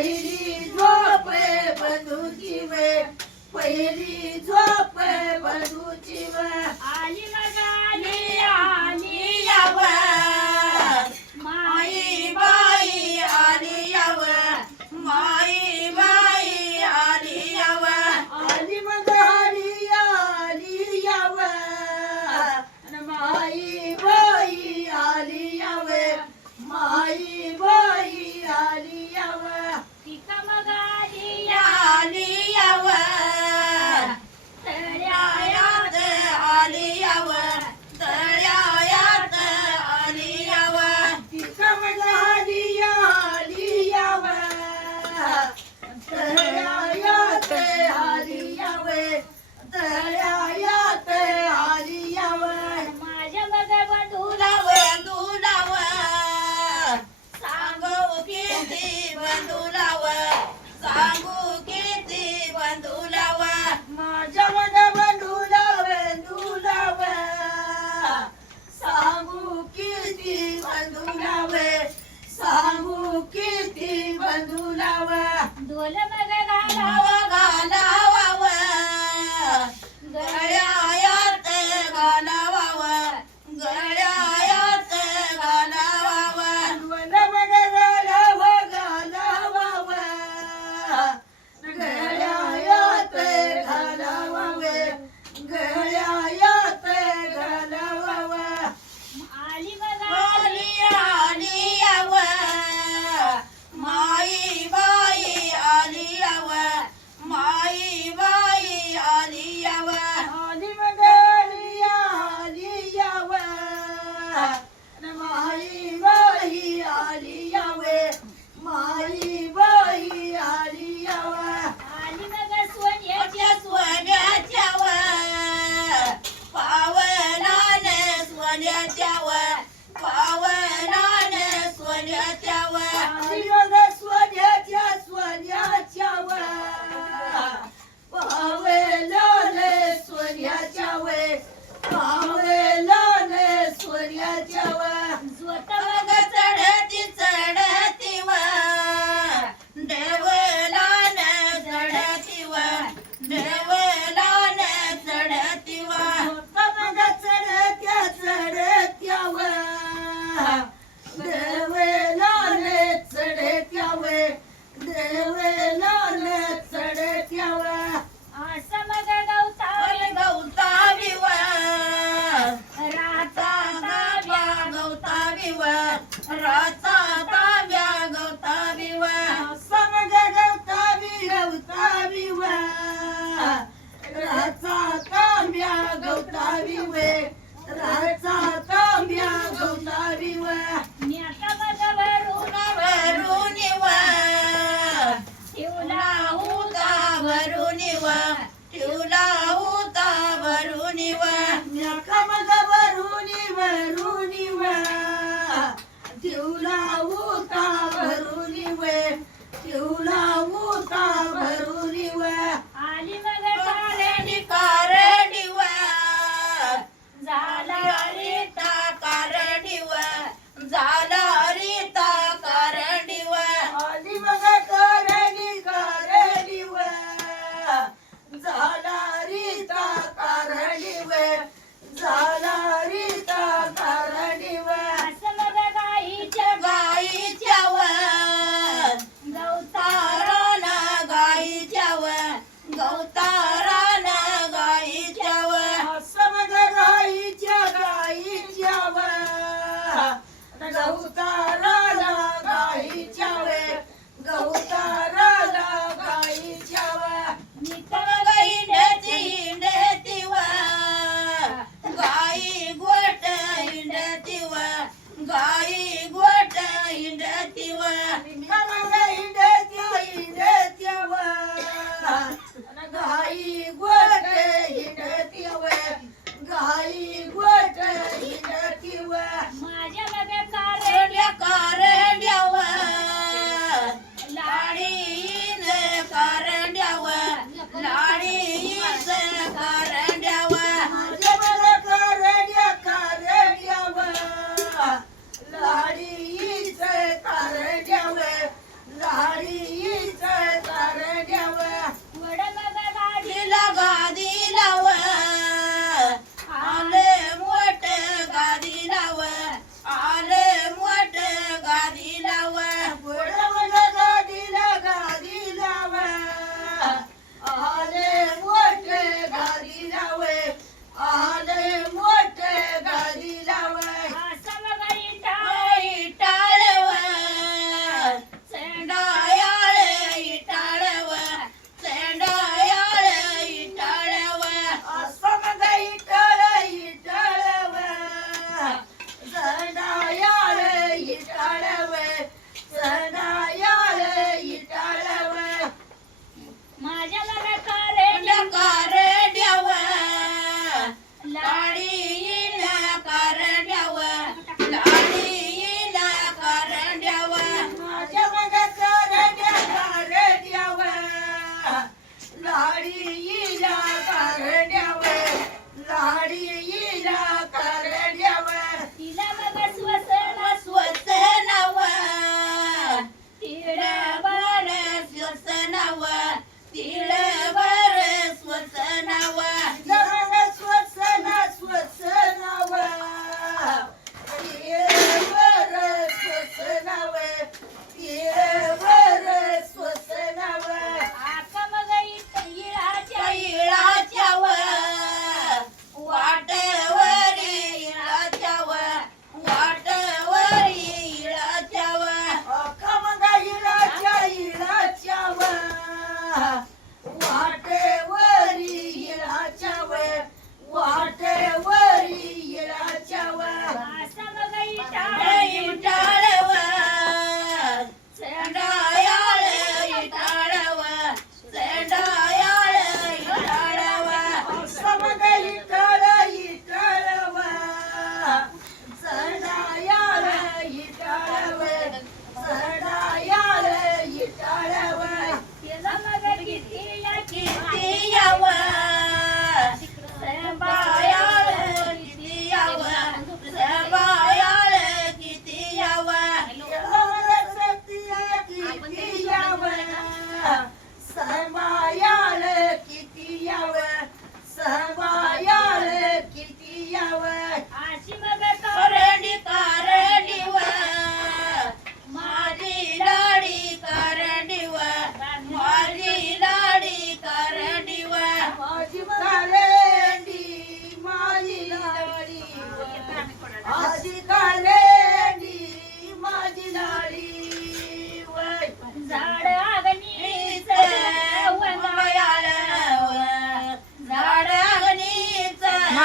पहिली झोप बंधूची वेळ. पहिली झोप लावा. ढोल मग घालावा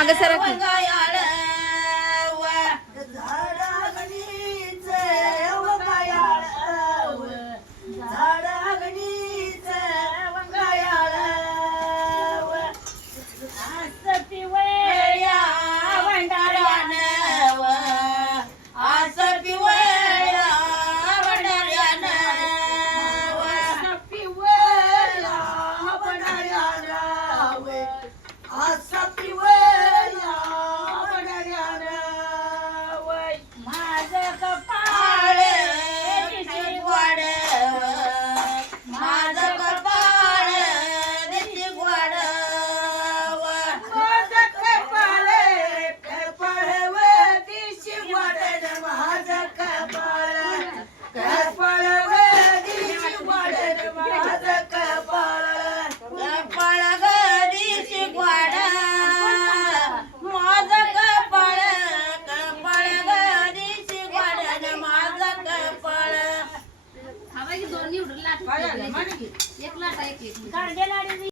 मागे सरक